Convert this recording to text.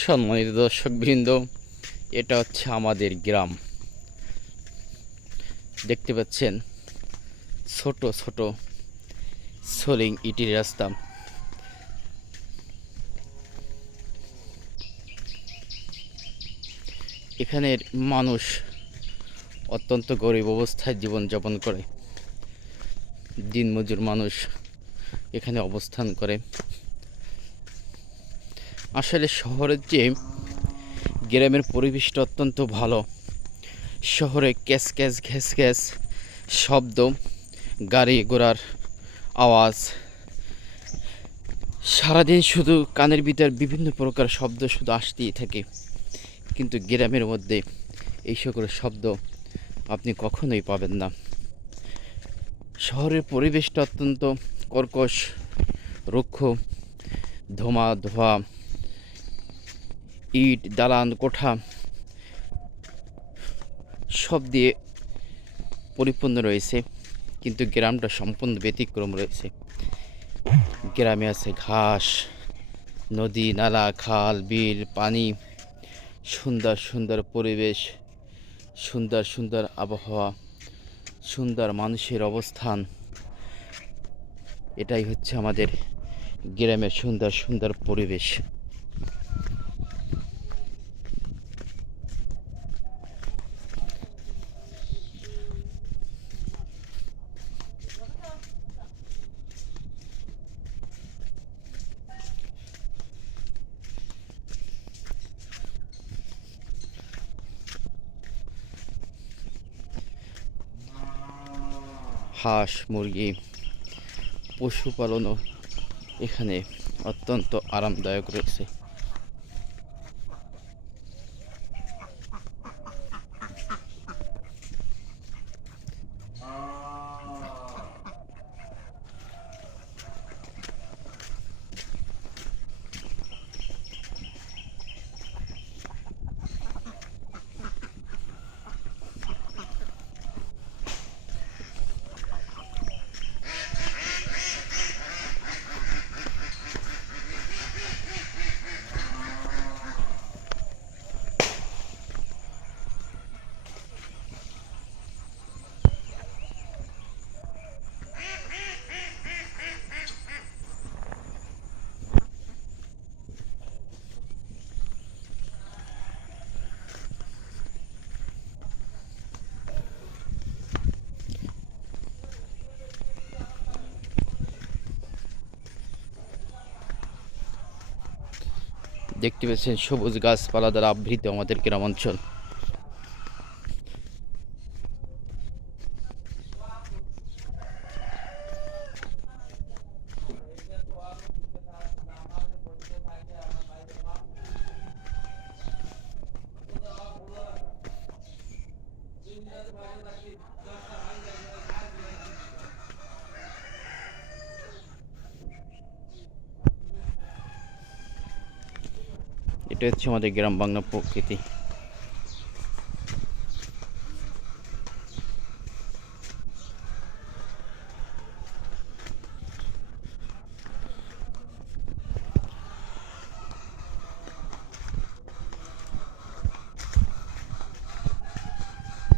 সম্মানিত দর্শকবৃন্দ, এটা হচ্ছে আমাদের গ্রাম। দেখতে পাচ্ছেন ছোট ছোট সোলিং ইটের রাস্তা। এখানের মানুষ অত্যন্ত গরিব অবস্থায় জীবনযাপন করে। দিনমজুর মানুষ এখানে অবস্থান করে। আসলে শহরের চেয়ে গ্রামের পরিবেশটা অত্যন্ত ভালো। শহরে ক্যাস ক্যাস ঘ্যাস ঘ্যাস শব্দ, গাড়ি ঘোড়ার আওয়াজ, সারাদিন শুধু কানের ভিতর বিভিন্ন প্রকার শব্দ শুধু আসতেই থাকে। কিন্তু গ্রামের মধ্যে এই সকল শব্দ আপনি কখনোই পাবেন না। শহরের পরিবেশটা অত্যন্ত কর্কশ, রুক্ষ, ধোঁয়া, ইট, দালান কোঠা সব দিয়ে পরিপূর্ণ রয়েছে। কিন্তু গ্রামটা সম্পূর্ণ ব্যতিক্রম রয়েছে। গ্রামে আছে ঘাস, নদী, নালা, খাল, বিল, পানি, সুন্দর সুন্দর পরিবেশ, সুন্দর সুন্দর আবহাওয়া, সুন্দর মানুষের অবস্থান। এটাই হচ্ছে আমাদের গ্রামের সুন্দর সুন্দর পরিবেশ। হাঁস, মুরগি পশুপালনও এখানে অত্যন্ত আরামদায়ক রয়েছে। দেখতে পাচ্ছেন সবুজ গাছপালা দ্বারা আবৃত আমাদের গ্রামাঞ্চল। এটা হচ্ছে আমাদের গ্রাম বাংলা প্রকৃতি।